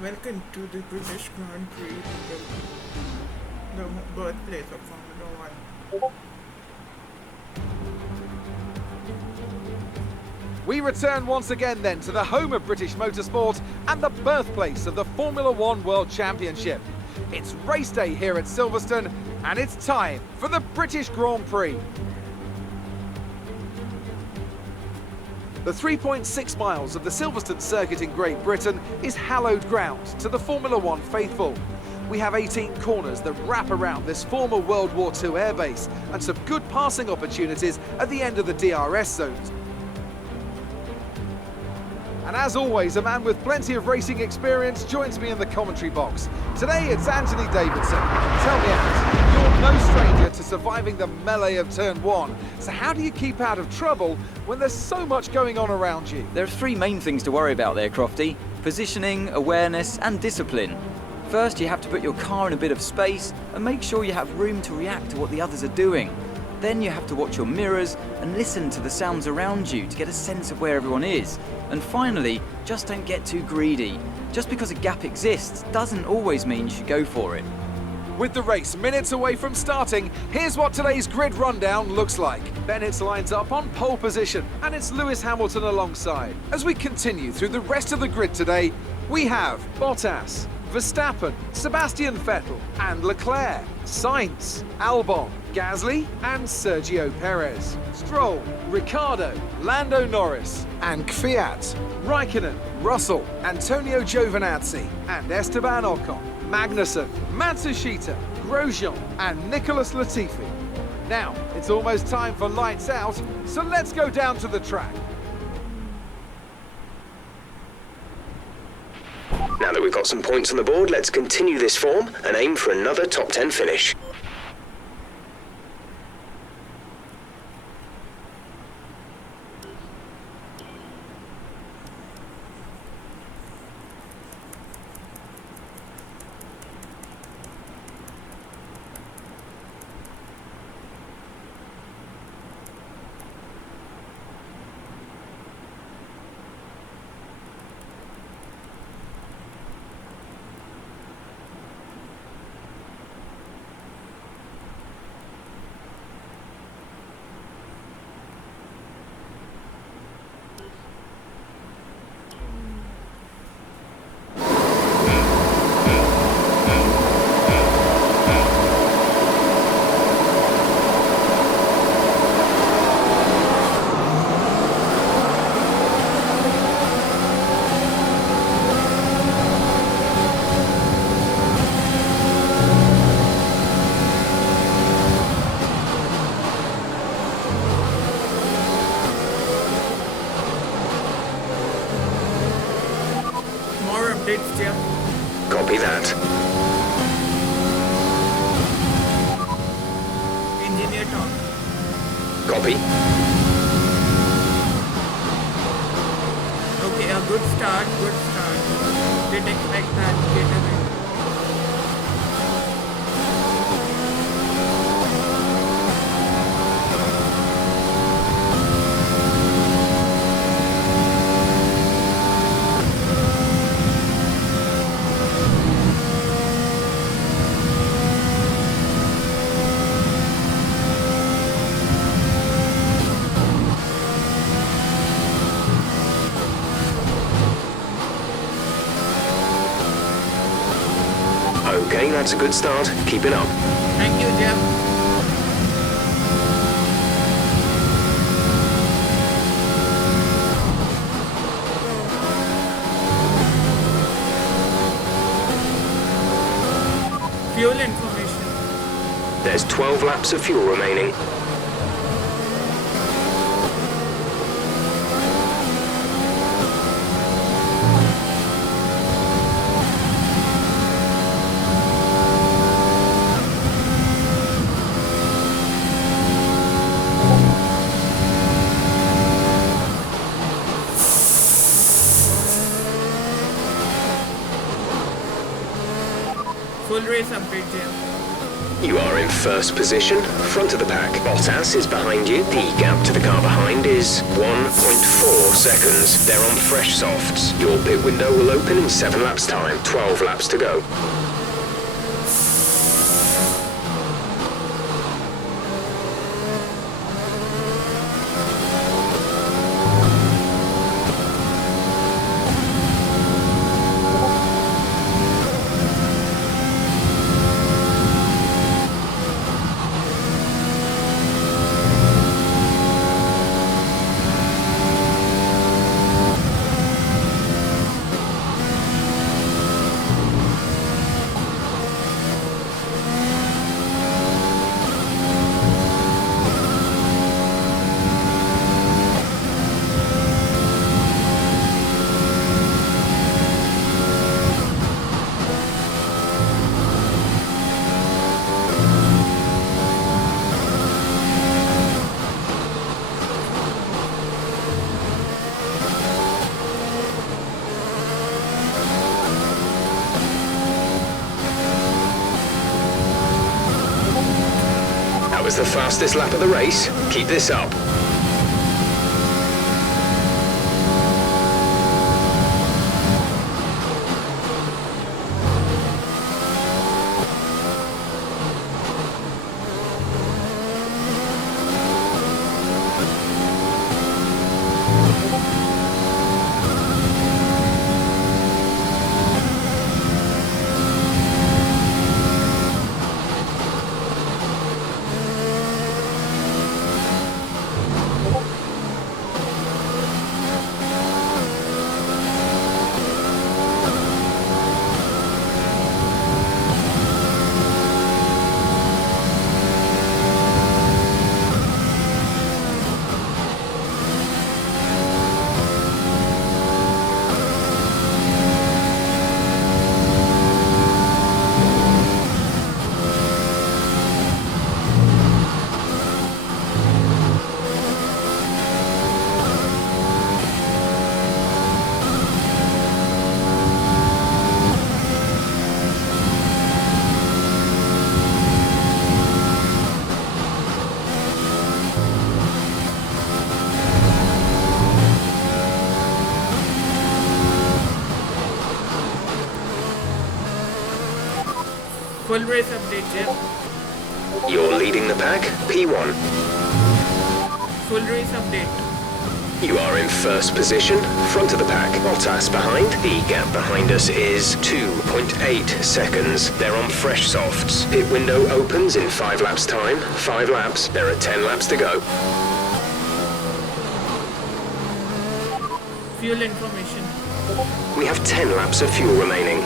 Welcome to the British Grand Prix, the birthplace of Formula One. We return once again then to the home of British motorsport and the birthplace of the Formula One World Championship. It's race day here at Silverstone and it's time for the British Grand Prix. The 3.6 miles of the Silverstone circuit in Great Britain is hallowed ground to the Formula One faithful. We have 18 corners that wrap around this former World War II airbase and some good passing opportunities at the end of the DRS zones. And as always, a man with plenty of racing experience joins me in the commentary box. Today it's Anthony Davidson. Tell me, Ant, you're no stranger to surviving the melee of turn one. So how do you keep out of trouble when there's so much going on around you? There are three main things to worry about there, Crofty. Positioning, awareness and discipline. First, you have to put your car in a bit of space and make sure you have room to react to what the others are doing. Then you have to watch your mirrors and listen to the sounds around you to get a sense of where everyone is. And finally, just don't get too greedy. Just because a gap exists doesn't always mean you should go for it. With the race minutes away from starting, here's what today's grid rundown looks like. Bennett lines up on pole position, and it's Lewis Hamilton alongside. As we continue through the rest of the grid today, we have Bottas, Verstappen, Sebastian Vettel and Leclerc, Sainz, Albon, Gasly and Sergio Perez, Stroll, Ricciardo, Lando Norris and Kvyat, Raikkonen, Russell, Antonio Giovinazzi and Esteban Ocon, Magnussen, Matsushita, Grosjean and Nicholas Latifi. Now, it's almost time for lights out, so let's go down to the track. Now that we've got some points on the board, let's continue this form and aim for another top 10 finish. More updates, Jeff. Copy that. Engineer talk. Copy. Okay, a good start, good start. Didn't expect that getaway. Okay, that's a good start. Keep it up. Thank you, Jeff. Fuel information. There's 12 laps of fuel remaining. Full race update, Jeff. You are in first position, front of the pack. Bottas is behind you. The gap to the car behind is is 1.4 seconds. They're on fresh softs. Your pit window will open in 7 laps time. 12 laps to go. That was the fastest lap of the race. Keep this up. Full race update, Jeff. You're leading the pack, P1. Full race update. You are in first position, front of the pack. Bottas behind. The gap behind us is 2.8 seconds. They're on fresh softs. Pit window opens in 5 laps time. 5 laps. There are 10 laps to go. Fuel information. We have 10 laps of fuel remaining.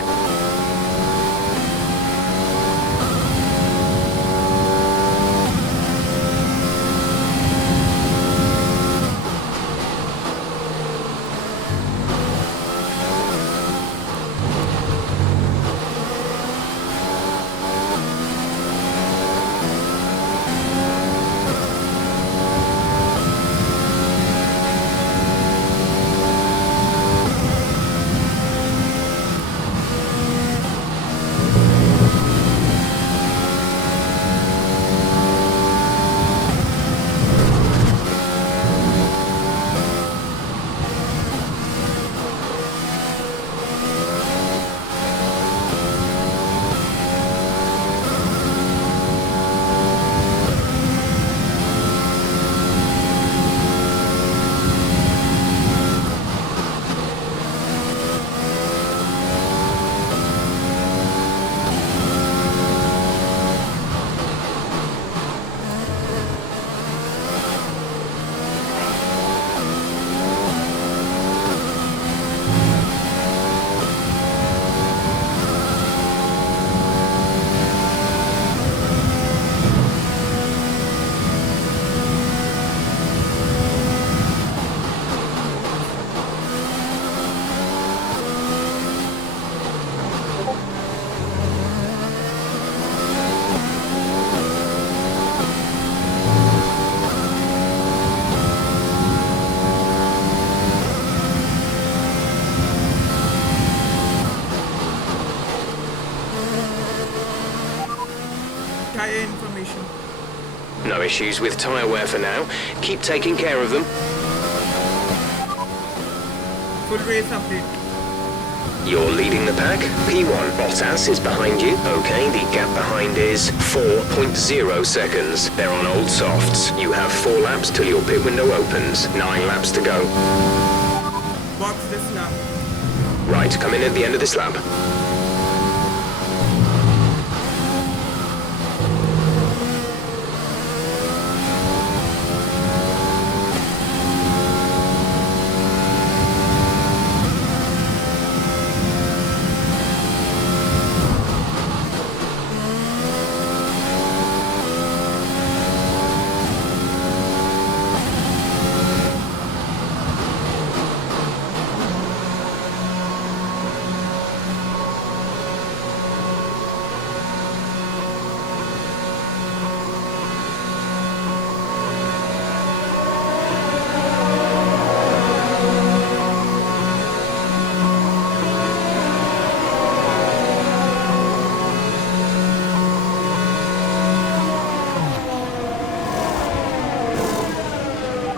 Tire information. No issues with tyre wear for now. Keep taking care of them. Full race update. You're leading the pack. P1, Bottas is behind you. Okay, the gap behind is 4.0 seconds. They're on old softs. You have 4 laps till your pit window opens. 9 laps to go. Box this lap. Right, come in at the end of this lap.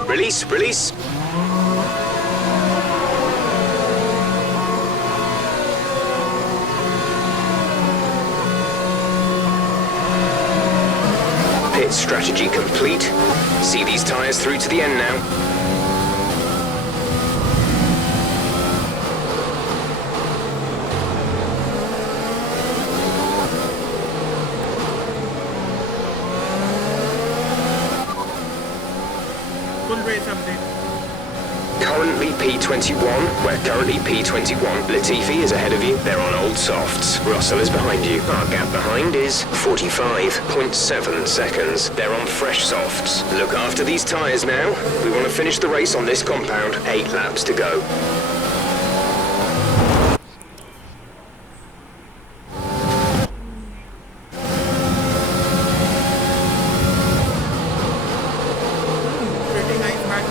Release, release. Pit strategy complete. See these tyres through to the end now. Full race update. Currently P21. We're currently P21. Latifi is ahead of you. They're on old softs. Russell is behind you. Our gap behind is 45.7 seconds. They're on fresh softs. Look after these tyres now. We want to finish the race on this compound. 8 laps to go. Pretty nice match.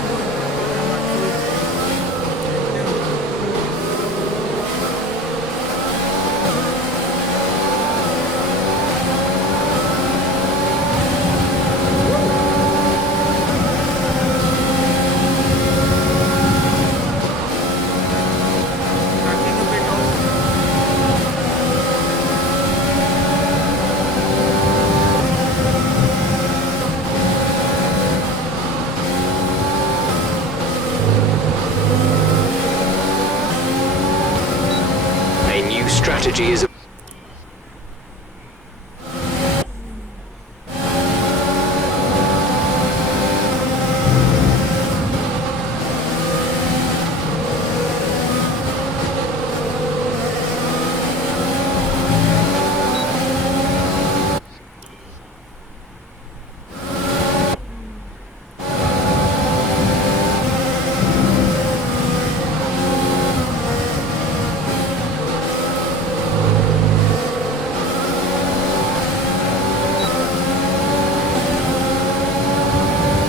Backing a bit off. A new strategy is...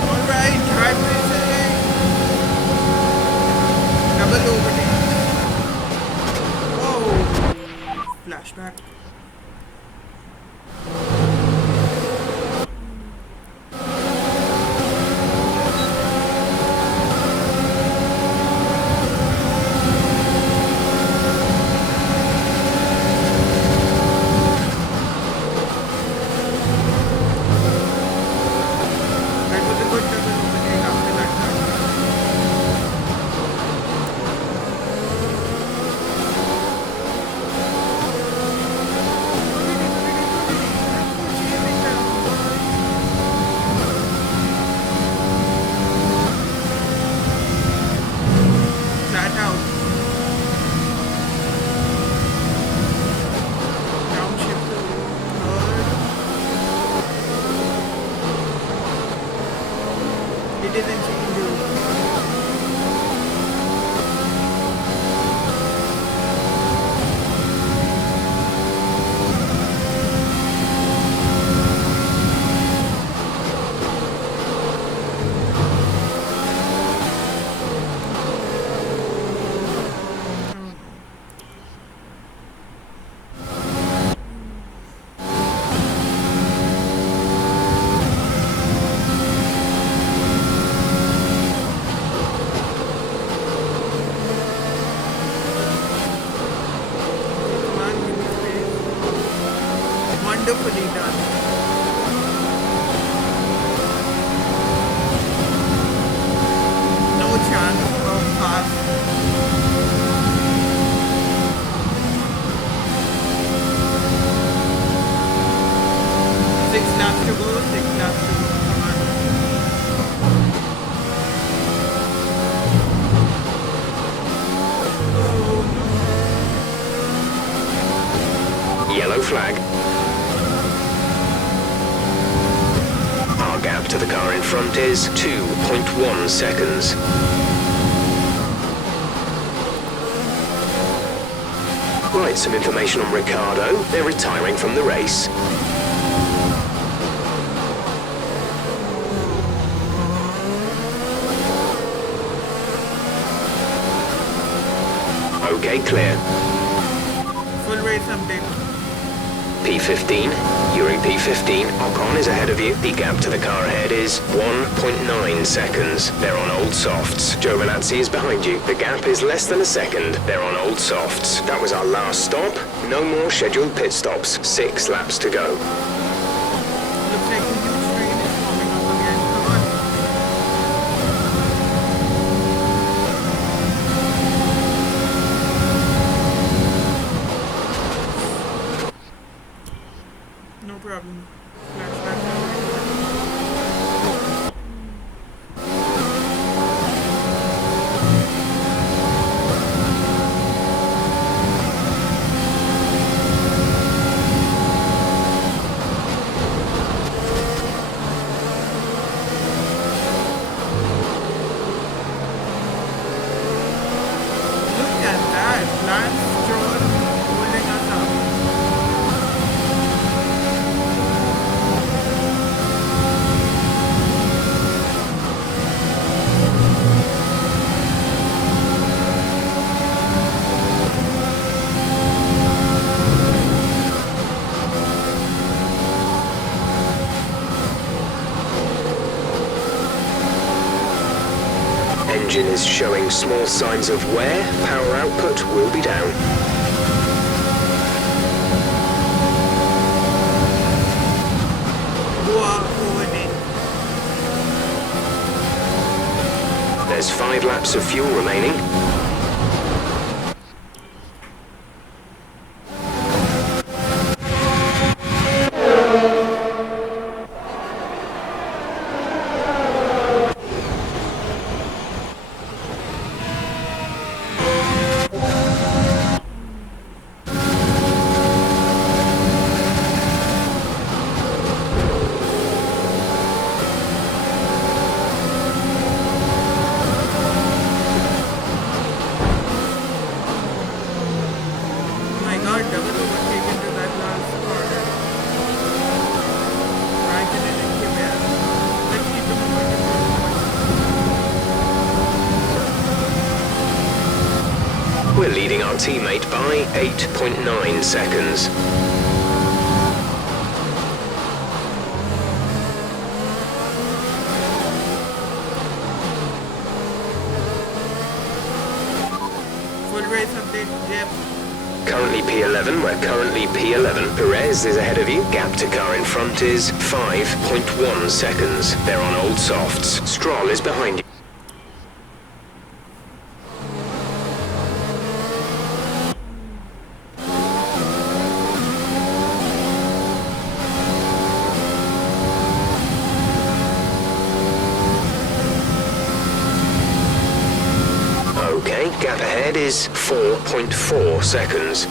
Alright, drive racing. Double overtake. Whoa. Flashback. That was a good double overtake after that time. Flat out. Downshift to third. It is in second group. left is 2.1 seconds. Right, some information on Ricciardo. They're retiring from the race. Okay, clear. Full race update. P15, you're in P15. Ocon is ahead of you. The gap to the car ahead is 1.9 seconds. They're on old softs. Giovinazzi is behind you. The gap is less than a second. They're on old softs. That was our last stop. No more scheduled pit stops. 6 laps to go. Looks like a huge rain is coming up again. Come on. No problem. Flashback. Look at that. Lance Stroll holding us up. Engine is showing small signs of wear. Power output will be down. Warning. There's 5 laps of fuel remaining. My god, double overtake into that last corner. Raikkonen and Kvyat. Let's keep the momentum going. We're leading our teammate by 8.9 seconds. Full race update, yep. Currently P11, we're currently P11. Perez is ahead of you. Gap to car in front is 5.1 seconds. They're on old softs. Stroll is behind you. Okay, gap ahead is 4.4 seconds.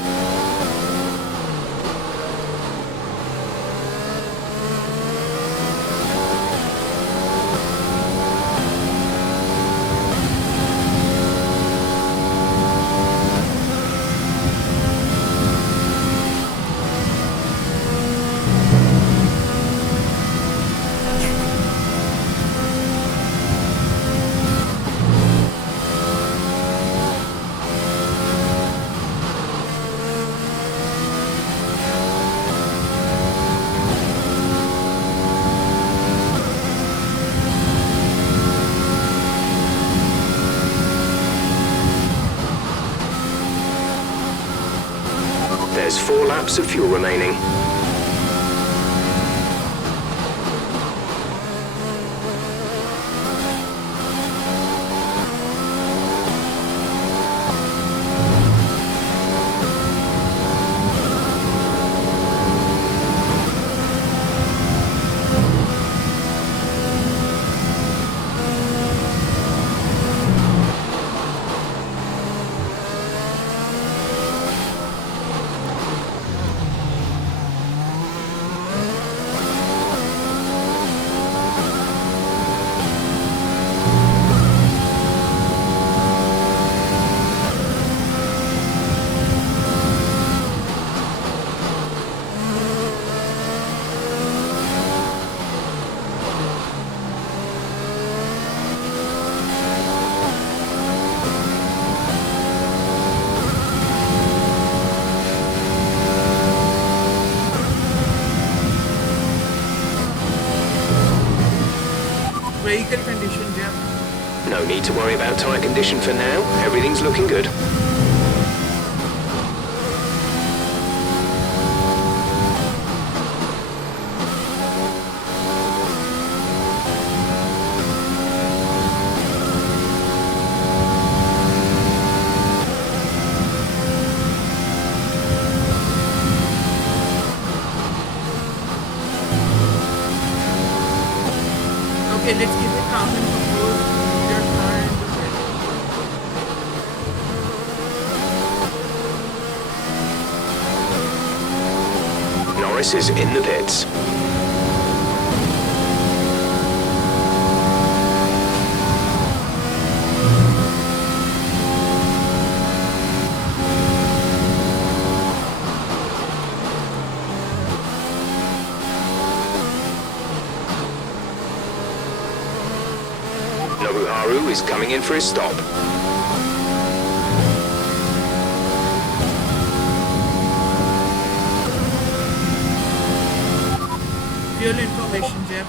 There's 4 laps of fuel remaining. No need to worry about tyre condition for now. Everything's looking good. Okay, let's keep it calm and compose. Your car in the pit. Norris is in the pits. Nobuharu is coming in for his stop. Fuel information, Jeff.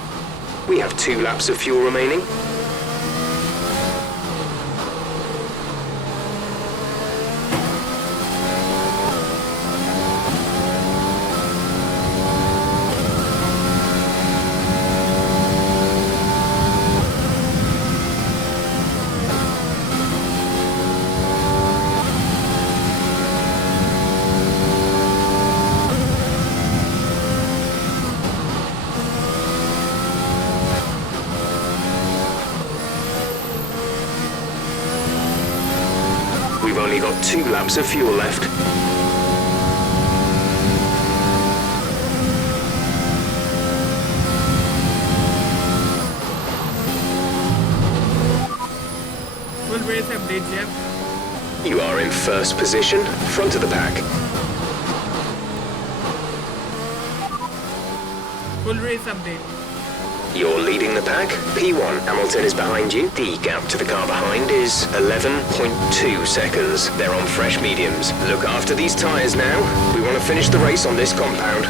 We have 2 laps of fuel remaining. We've only got 2 laps of fuel left. Full race update, Jeff. You are in first position, front of the pack. Full race update. You're leading the pack. P1 Hamilton is behind you. The gap to the car behind is 11.2 seconds. They're on fresh mediums. Look after these tyres now. We want to finish the race on this compound.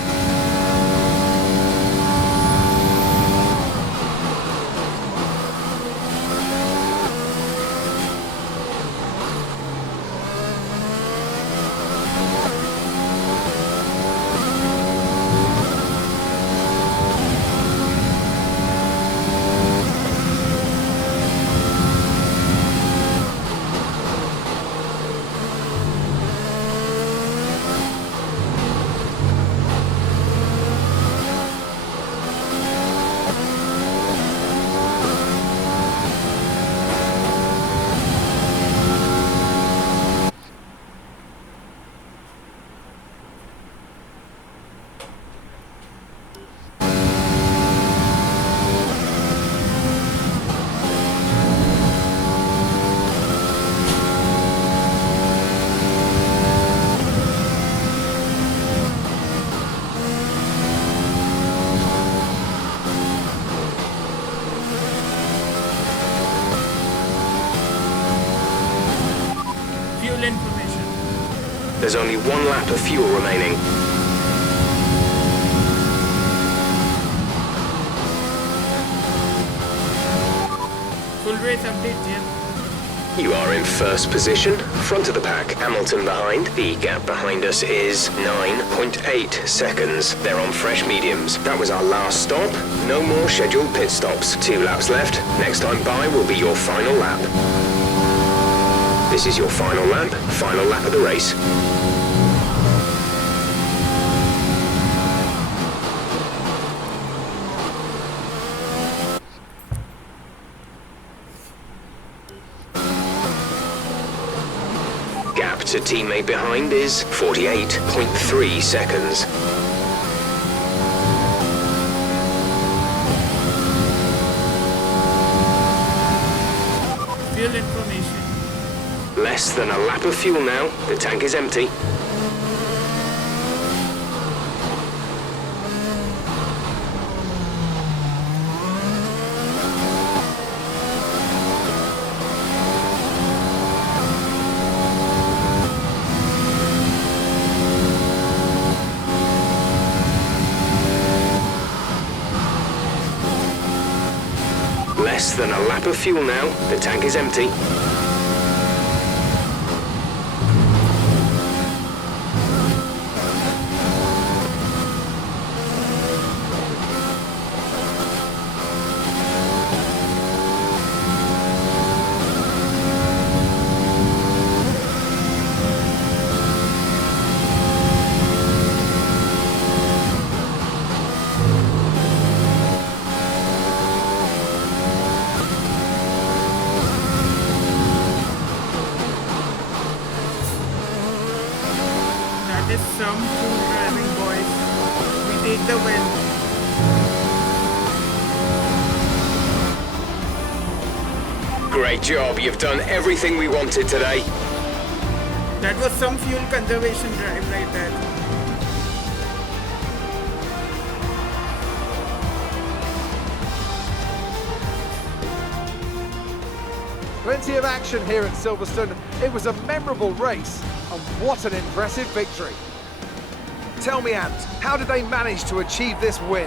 Fuel information. There's only 1 lap of fuel remaining. Full race update, Jeff. You are in first position, front of the pack. Hamilton behind. The gap behind us is 9.8 seconds. They're on fresh mediums. That was our last stop. No more scheduled pit stops. 2 laps left. Next time by will be your final lap. This is your final lap of the race. Gap to teammate behind is 48.3 seconds. Fuel information. Less than a lap of fuel now. The tank is empty. Less Less than a lap of fuel now. The tank is empty. That is some cool driving, boys. We take the win. Great job. You've done everything we wanted today. That was some fuel conservation drive right there. Plenty of action here at Silverstone. It was a memorable race, and what an impressive victory. Tell me, Ant, how did they manage to achieve this win?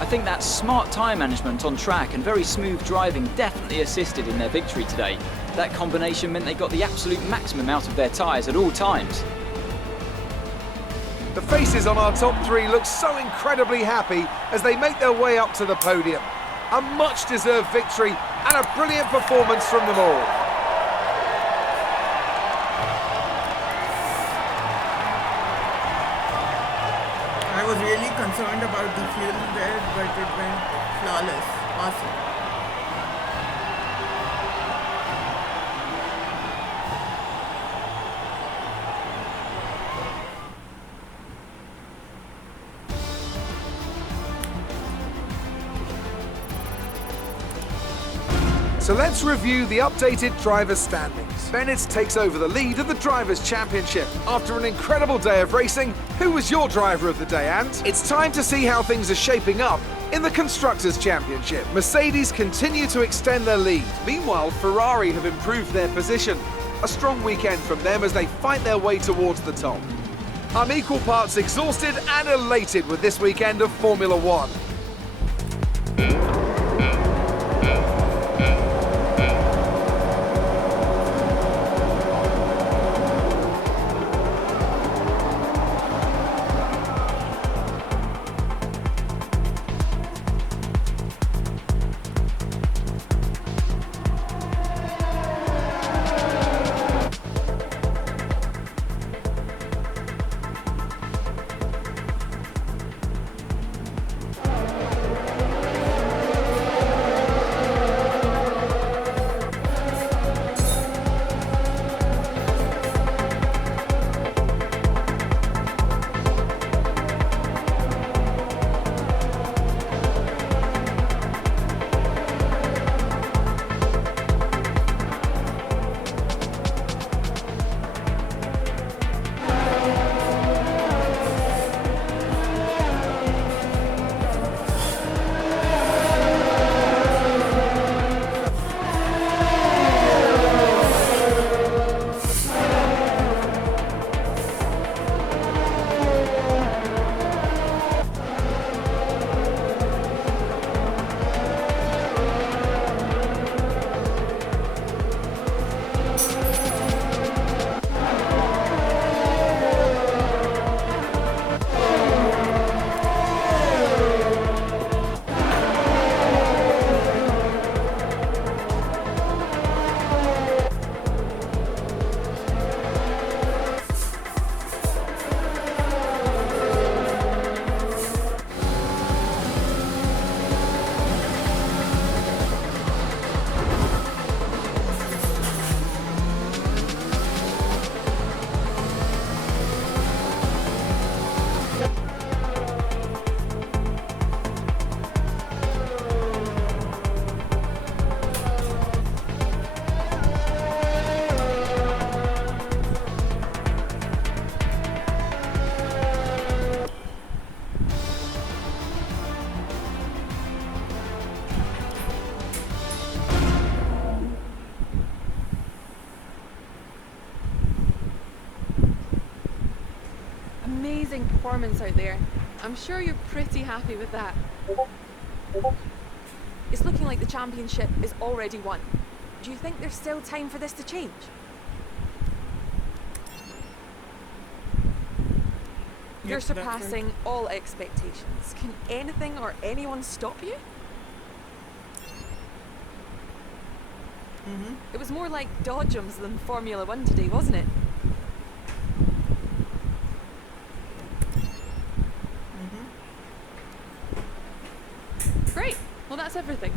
I think that smart time management on track and very smooth driving definitely assisted in their victory today. That combination meant they got the absolute maximum out of their tyres at all times. The faces on our top three look so incredibly happy as they make their way up to the podium. A much-deserved victory and a brilliant performance from them all. I was really concerned about the fuel there, but it went flawless. Awesome. So let's review the updated drivers' standings. Bennett takes over the lead of the Drivers' Championship. After an incredible day of racing, who was your driver of the day, Ant? It's time to see how things are shaping up in the Constructors' Championship. Mercedes continue to extend their lead. Meanwhile, Ferrari have improved their position. A strong weekend from them as they fight their way towards the top. I'm equal parts exhausted and elated with this weekend of Formula One. Amazing performance out there. I'm sure you're pretty happy with that. It's looking like like the championship is already won. Do you think there's still time for this to change? You're Yep, that's right. surpassing all expectations. Can anything or anyone stop you? Mm-hmm. It was more like Dodgems than Formula One today, wasn't it? Mm-hmm. Great. Well, that's everything.